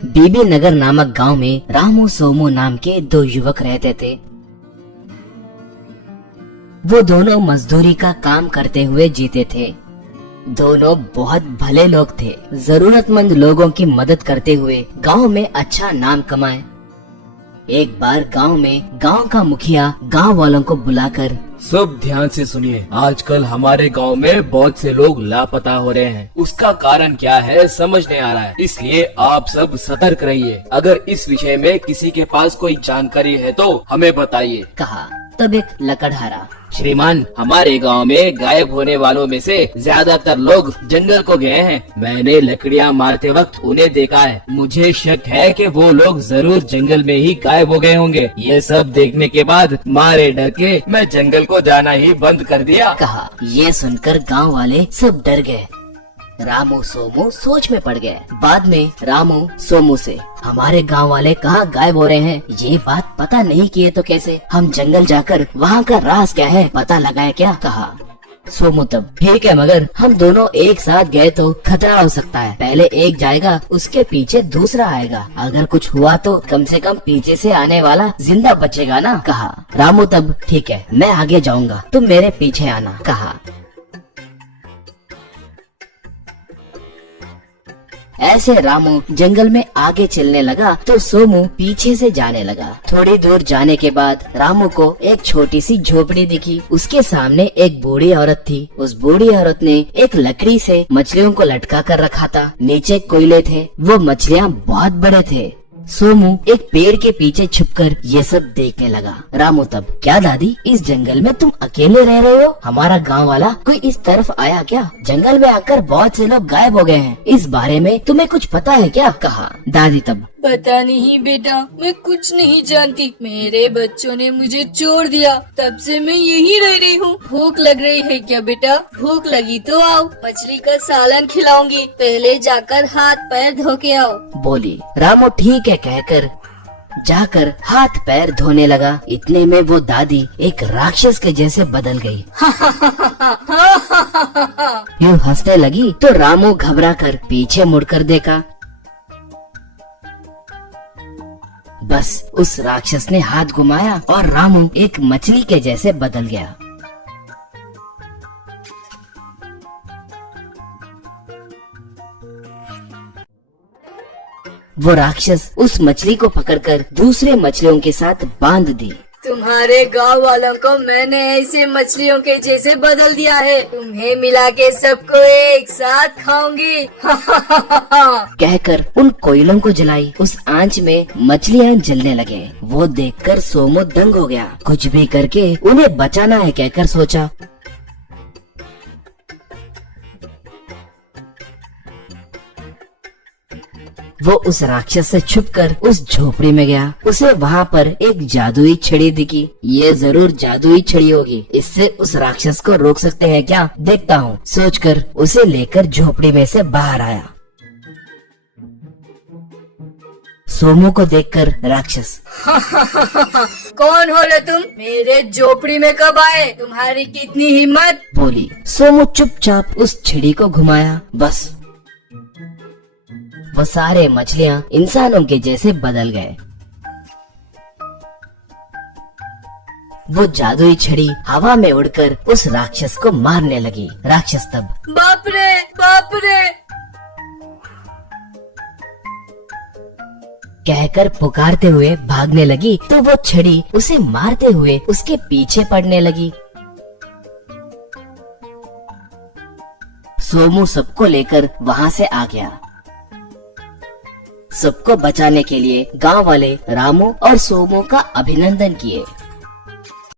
बीबी नगर नामक गांव में रामू सोमू नाम के दो युवक रहते थे। वो दोनों मजदूरी का काम करते हुए जीते थे। दोनों बहुत भले लोग थे। जरूरतमंद लोगों की मदद करते हुए गांव में अच्छा नाम कमाए। एक बार गांव में गांव का मुखिया गांव वालों को बुलाकर, सब ध्यान से सुनिए, आजकल हमारे गांव में बहुत से लोग लापता हो रहे हैं। उसका कारण क्या है समझ नहीं आ रहा है, इसलिए आप सब सतर्क रहिए। अगर इस विषय में किसी के पास कोई जानकारी है तो हमें बताइए, कहा। तब एक लकड़हारा, श्रीमान, हमारे गांव में गायब होने वालों में से ज्यादातर लोग जंगल को गए हैं। मैंने लकड़ियां मारते वक्त उन्हें देखा है। मुझे शक है कि वो लोग जरूर जंगल में ही गायब हो गए होंगे। ये सब देखने के बाद मारे डर के मैं जंगल को जाना ही बंद कर दिया, कहा। ये सुनकर गांव वाले सब डर गए। रामू सोमू सोच में पड़ गए। बाद में रामू सोमू से, हमारे गांव वाले कहाँ गायब हो रहे हैं, ये बात पता नहीं किए तो कैसे? हम जंगल जाकर वहाँ का राज क्या है पता लगाए क्या, कहा। सोमू तब, ठीक है, मगर हम दोनों एक साथ गए तो खतरा हो सकता है। पहले एक जाएगा, उसके पीछे दूसरा आएगा। अगर कुछ हुआ तो कम से कम पीछे से आने वाला जिंदा बचेगा ना, कहा। रामू तब, ठीक है, मैं आगे जाऊंगा, तुम मेरे पीछे आना, कहा। ऐसे रामू जंगल में आगे चलने लगा तो सोमू पीछे से जाने लगा। थोड़ी दूर जाने के बाद रामू को एक छोटी सी झोपड़ी दिखी। उसके सामने एक बूढ़ी औरत थी। उस बूढ़ी औरत ने एक लकड़ी से मछलियों को लटका कर रखा था। नीचे कोयले थे। वो मछलियाँ बहुत बड़े थे। सोमू एक पेड़ के पीछे छुपकर ये सब देखने लगा। रामू तब, क्या दादी, इस जंगल में तुम अकेले रह रहे हो? हमारा गांव वाला कोई इस तरफ आया क्या? जंगल में आकर बहुत से लोग गायब हो गए हैं। इस बारे में तुम्हें कुछ पता है क्या, कहा। दादी तब, पता नहीं बेटा, मैं कुछ नहीं जानती। मेरे बच्चों ने मुझे छोड़ दिया, तब से मैं यही रह रही हूँ। भूख लग रही है क्या बेटा? भूख लगी तो आओ, मछली का सालन खिलाऊंगी। पहले जाकर हाथ पैर धो के आओ, बोली। रामू ठीक है कहकर जाकर हाथ पैर धोने लगा। इतने में वो दादी एक राक्षस के जैसे बदल गई। यूं हंसने लगी तो रामू घबरा कर पीछे मुड़कर देखा। बस उस राक्षस ने हाथ घुमाया और रामू एक मछली के जैसे बदल गया। वो राक्षस उस मछली को पकड़कर दूसरे मछलियों के साथ बांध दी। तुम्हारे गांव वालों को मैंने ऐसे मछलियों के जैसे बदल दिया है। तुम्हें मिला के सबको एक साथ खाऊंगी। कहकर उन कोयलों को जलाई। उस आंच में मछलियाँ जलने लगे। वो देखकर सोमू दंग हो गया। कुछ भी करके उन्हें बचाना है कहकर सोचा। वो उस राक्षस से छुपकर उस झोपड़ी में गया। उसे वहाँ पर एक जादुई छड़ी दिखी। ये जरूर जादुई छड़ी होगी, इससे उस राक्षस को रोक सकते हैं क्या, देखता हूँ, सोचकर उसे लेकर झोपड़ी में से बाहर आया। सोमू को देखकर राक्षस, कौन हो रे तुम? मेरे झोपड़ी में कब आए? तुम्हारी कितनी हिम्मत? बोली। सोमू चुपचाप उस छड़ी को घुमाया। बस वो सारे मछलियाँ इंसानों के जैसे बदल गए। वो जादुई छड़ी हवा में उड़कर उस राक्षस को मारने लगी। राक्षस तब, बाप रे, बाप रे, कहकर पुकारते हुए भागने लगी तो वो छड़ी उसे मारते हुए उसके पीछे पड़ने लगी। सोमू सबको लेकर वहाँ से आ गया। सबको बचाने के लिए गांव वाले रामू और सोमू का अभिनंदन किए।